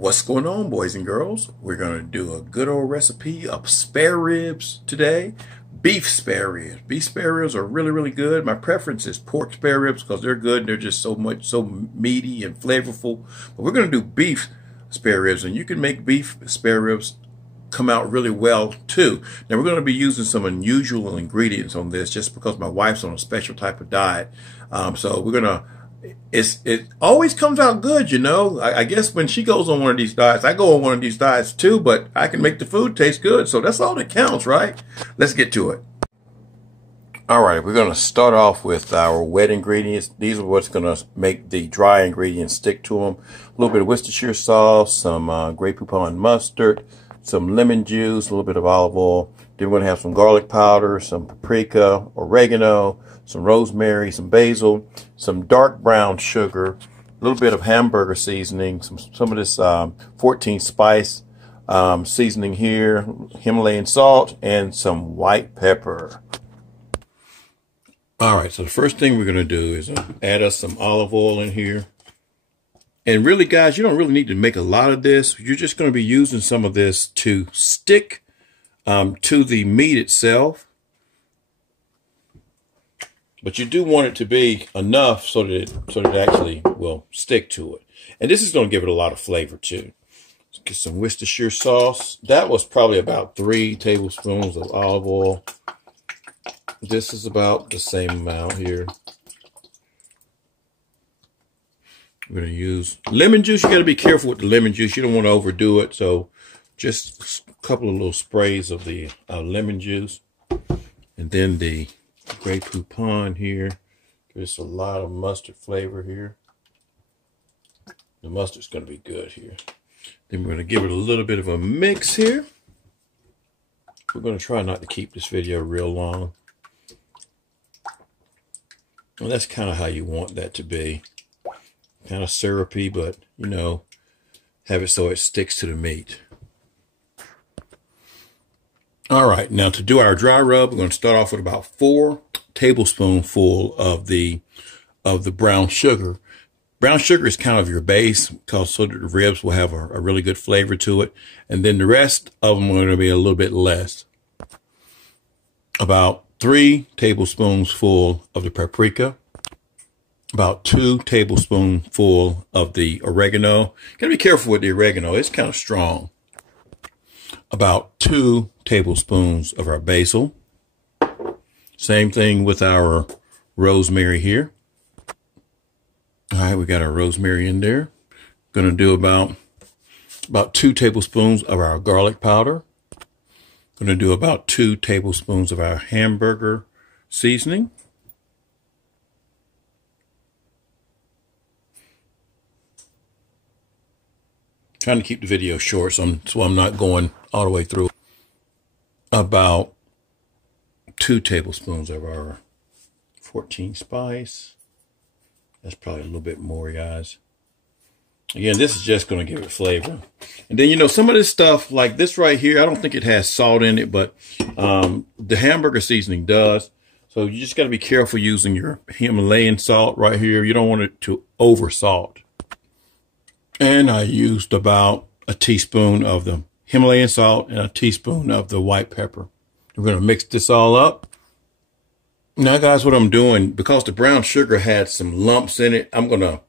What's going on, boys and girls? We're going to do a good old recipe of spare ribs today. Beef spare ribs. Beef spare ribs are really, really good. My preference is pork spare ribs because they're good. They're just so meaty and flavorful. But we're going to do beef spare ribs, and you can make beef spare ribs come out really well too. Now we're going to be using some unusual ingredients on this just because my wife's on a special type of diet. So we're going to it always comes out good, you know. I guess when she goes on one of these diets, I go on one of these diets too, but I can make the food taste good. So that's all that counts, right? Let's get to it. All right, we're going to start off with our wet ingredients. These are what's going to make the dry ingredients stick to them. A little bit of Worcestershire sauce, some Grey Poupon mustard, some lemon juice, a little bit of olive oil. Then we're going to have some garlic powder, some paprika, oregano, some rosemary, some basil, some dark brown sugar, a little bit of hamburger seasoning, some of this 14 spice seasoning here, Himalayan salt, and some white pepper. All right, so the first thing we're going to do is add us some olive oil in here. And really, guys, you don't really need to make a lot of this. You're just going to be using some of this to stick to the meat itself. But you do want it to be enough so that it actually will stick to it. And this is going to give it a lot of flavor too. Let's get some Worcestershire sauce. That was probably about 3 tablespoons of olive oil. This is about the same amount here. We're going to use lemon juice. You got to be careful with the lemon juice. You don't want to overdo it. So just a couple of little sprays of the lemon juice. And then the Grey Poupon here. Gives us a lot of mustard flavor here. The mustard's going to be good here. Then we're going to give it a little bit of a mix here. We're going to try not to keep this video real long. Well, that's kind of how you want that to be. Kind of syrupy, but, you know, have it so it sticks to the meat. All right, now to do our dry rub, we're going to start off with about 4 tablespoonfuls of the brown sugar. Brown sugar is kind of your base because so that the ribs will have a really good flavor to it. And then the rest of them are going to be a little bit less. About 3 tablespoons full of the paprika. About 2 tablespoonfuls of the oregano. Gotta be careful with the oregano. It's kind of strong. About 2 tablespoons of our basil. Same thing with our rosemary here. All right, we got our rosemary in there. Gonna do about 2 tablespoons of our garlic powder. Gonna do about 2 tablespoons of our hamburger seasoning. Trying to keep the video short, so I'm not going all the way through. About 2 tablespoons of our 14 spice. That's probably a little bit more, guys. Again, this is just going to give it flavor. And then, you know, some of this stuff, like this right here, I don't think it has salt in it, but the hamburger seasoning does. So you just got to be careful using your Himalayan salt right here. You don't want it to over salt. And I used about a teaspoon of the Himalayan salt and a teaspoon of the white pepper. We're going to mix this all up. Now, guys, what I'm doing, because the brown sugar had some lumps in it, I'm gonna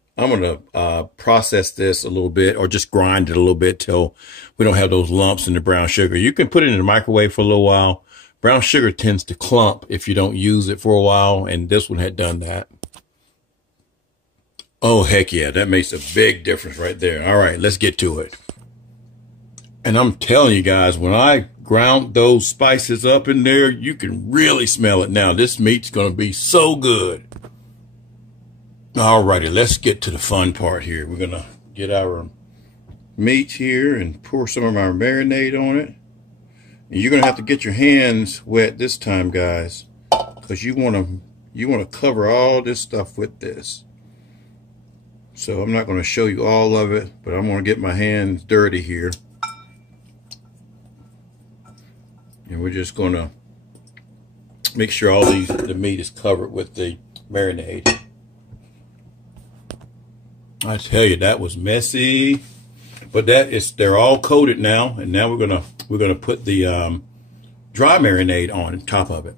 process this a little bit, or just grind it a little bit till we don't have those lumps in the brown sugar. You can put it in the microwave for a little while. Brown sugar tends to clump if you don't use it for a while, and this one had done that. Oh, heck yeah, that makes a big difference right there. All right, let's get to it. And I'm telling you guys, when I ground those spices up in there, you can really smell it now. This meat's going to be so good. All righty, let's get to the fun part here. We're going to get our meat here and pour some of our marinade on it. And you're going to have to get your hands wet this time, guys, because you want to cover all this stuff with this. So I'm not going to show you all of it, but I'm going to get my hands dirty here. And we're just going to make sure all the meat is covered with the marinade. I tell you, that was messy. But they're all coated now, and now we're gonna put the dry marinade on top of it.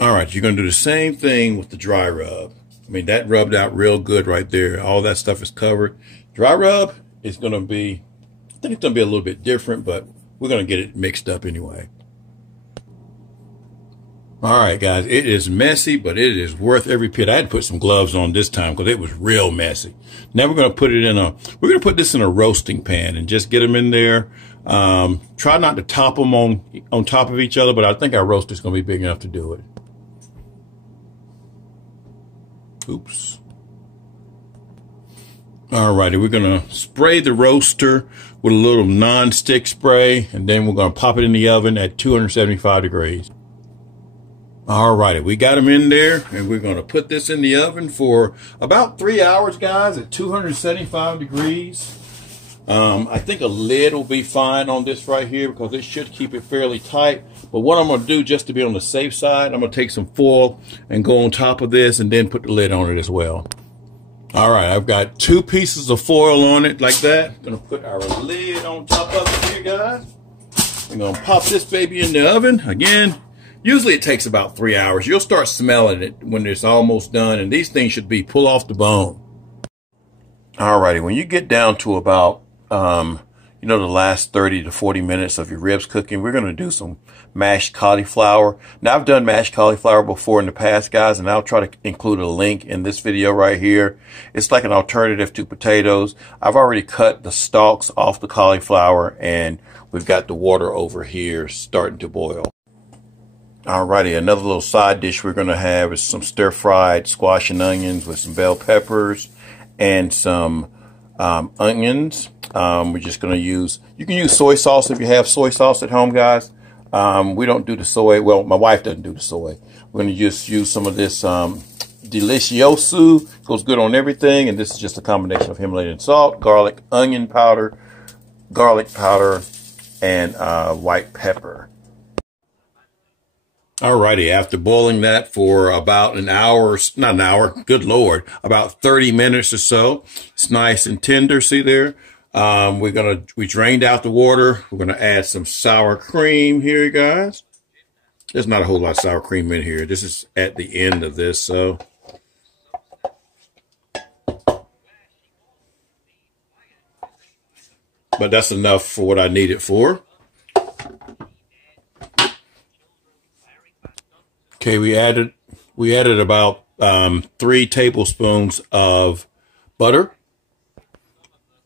All right, you're gonna do the same thing with the dry rub. I mean, that rubbed out real good right there. All that stuff is covered. Dry rub is gonna be, I think it's gonna be a little bit different, but we're gonna get it mixed up anyway. All right, guys, it is messy, but it is worth every bit. I had to put some gloves on this time because it was real messy. Now we're gonna put this in a roasting pan and just get them in there. Try not to top them on top of each other, but I think our roaster's gonna be big enough to do it. Oops. All righty, we're gonna spray the roaster with a little non-stick spray, and then we're gonna pop it in the oven at 275 degrees. All righty, we got them in there, and we're gonna put this in the oven for about 3 hours, guys, at 275 degrees. I think a lid will be fine on this right here because it should keep it fairly tight. But what I'm gonna do, just to be on the safe side, I'm gonna take some foil and go on top of this and then put the lid on it as well. All right, I've got 2 pieces of foil on it like that. Gonna put our lid on top of it here, guys. We're gonna pop this baby in the oven. Again, usually it takes about 3 hours. You'll start smelling it when it's almost done, and these things should be pull off the bone. All righty, when you get down to about the last 30 to 40 minutes of your ribs cooking, we're going to do some mashed cauliflower. Now, I've done mashed cauliflower before in the past, guys, and I'll try to include a link in this video right here. It's like an alternative to potatoes. I've already cut the stalks off the cauliflower, and we've got the water over here starting to boil. Alrighty, another little side dish we're going to have is some stir-fried squash and onions with some bell peppers and some onions. We're just going to use, you can use soy sauce if you have soy sauce at home, guys. We don't do the soy. Well, my wife doesn't do the soy. We're going to just use some of this delicioso. Goes good on everything. And this is just a combination of Himalayan salt, garlic, onion powder, and white pepper. Alrighty, after boiling that for about an hour, not an hour, good Lord, about 30 minutes or so, it's nice and tender, see there? We drained out the water. We're gonna add some sour cream here, guys. There's not a whole lot of sour cream in here. This is at the end of this, so. But that's enough for what I need it for. Okay, we added about 3 tablespoons of butter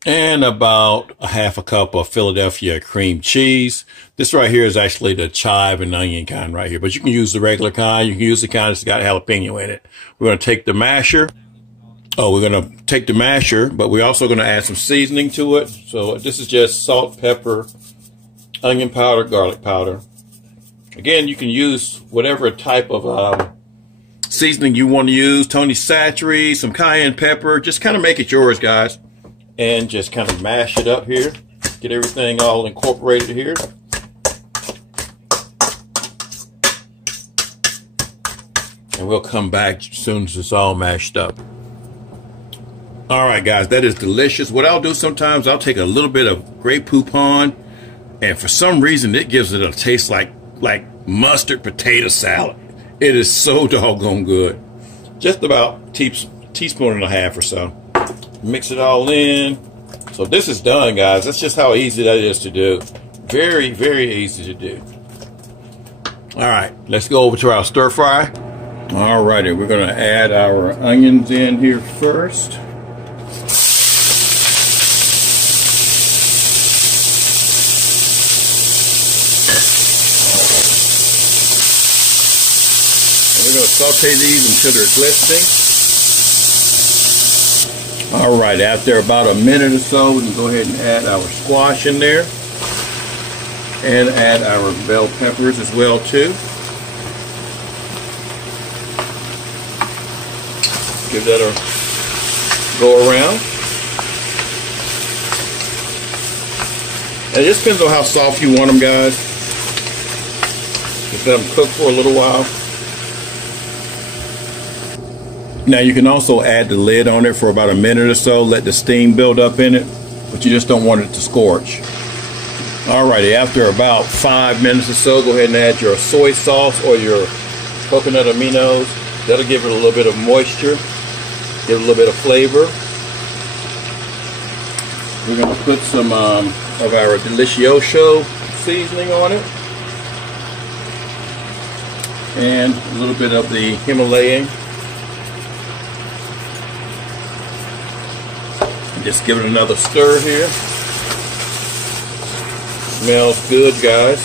and about a half a cup of Philadelphia cream cheese. This right here is actually the chive and onion kind right here, but you can use the regular kind. You can use the kind that's got jalapeno in it. We're going to take the masher. We're going to take the masher, but we're also going to add some seasoning to it. So this is just salt, pepper, onion powder, garlic powder. Again, you can use whatever type of seasoning you want to use. Tony Satchery, some cayenne pepper. Just kind of make it yours, guys. And just kind of mash it up here. Get everything all incorporated here. And we'll come back as soon as it's all mashed up. All right, guys, that is delicious. What I'll do sometimes, I'll take a little bit of Grey Poupon, and for some reason, it gives it a taste like mustard potato salad. It is so doggone good. Just about a teaspoon and a half or so. Mix it all in. So this is done, guys. That's just how easy that is to do. Very, very easy to do. All right, let's go over to our stir fry. All righty, we're going to add our onions in here first. We're going to saute these until they're glistening. All right, after about a minute or so, we can go ahead and add our squash in there. And add our bell peppers as well, too. Give that a go around. And it just depends on how soft you want them, guys. Just let them cook for a little while. Now you can also add the lid on it for about a minute or so, let the steam build up in it. but you just don't want it to scorch. Alrighty, after about 5 minutes or so, go ahead and add your soy sauce or your coconut aminos. That'll give it a little bit of moisture, give it a little bit of flavor. We're going to put some of our delicioso seasoning on it, and a little bit of the Himalayan. Just give it another stir here. Smells good, guys.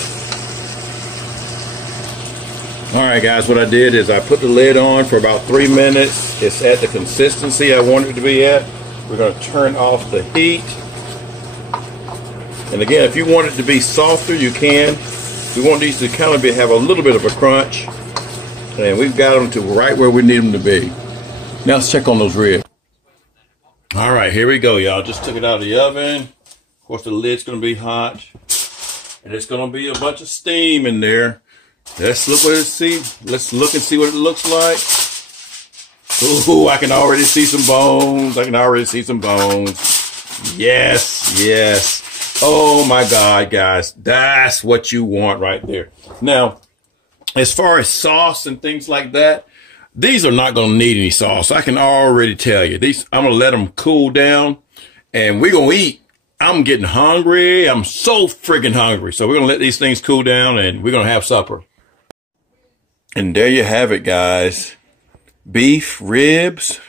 Alright guys, what I did is I put the lid on for about 3 minutes. It's at the consistency I want it to be at. We're going to turn off the heat. And again, if you want it to be softer, you can. We want these to kind of have a little bit of a crunch. And we've got them to right where we need them to be. Now let's check on those ribs. Alright, here we go, y'all. Just took it out of the oven. Of course, the lid's going to be hot. And it's going to be a bunch of steam in there. Let's look what it see. Let's look and see what it looks like. Ooh, I can already see some bones. I can already see some bones. Yes, yes. Oh my God, guys. That's what you want right there. Now, as far as sauce and things like that, these are not going to need any sauce. I can already tell you. These, I'm going to let them cool down and we're going to eat. I'm getting hungry. I'm so freaking hungry. So we're going to let these things cool down and we're going to have supper. And there you have it, guys. Beef ribs,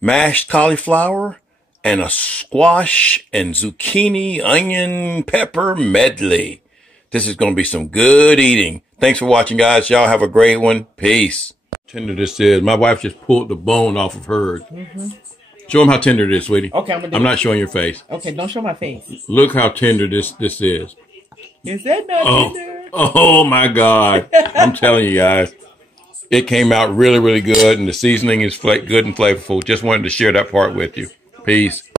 mashed cauliflower, and a squash and zucchini, onion, pepper medley. This is going to be some good eating. Thanks for watching, guys. Y'all have a great one. Peace. Tender this is. My wife just pulled the bone off of hers. Show them how tender it is, sweetie. Okay, I'm not showing your face. Okay, don't show my face. Look how tender this is. Is that not tender? Oh my God. I'm telling you guys. It came out really, really good, and the seasoning is good and flavorful. Just wanted to share that part with you. Peace.